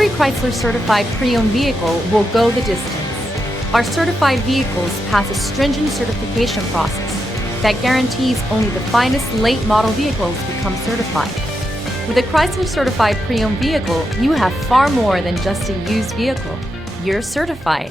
Every Chrysler certified pre-owned vehicle will go the distance. Our certified vehicles pass a stringent certification process that guarantees only the finest late model vehicles become certified. With a Chrysler certified pre-owned vehicle, you have far more than just a used vehicle. You're certified.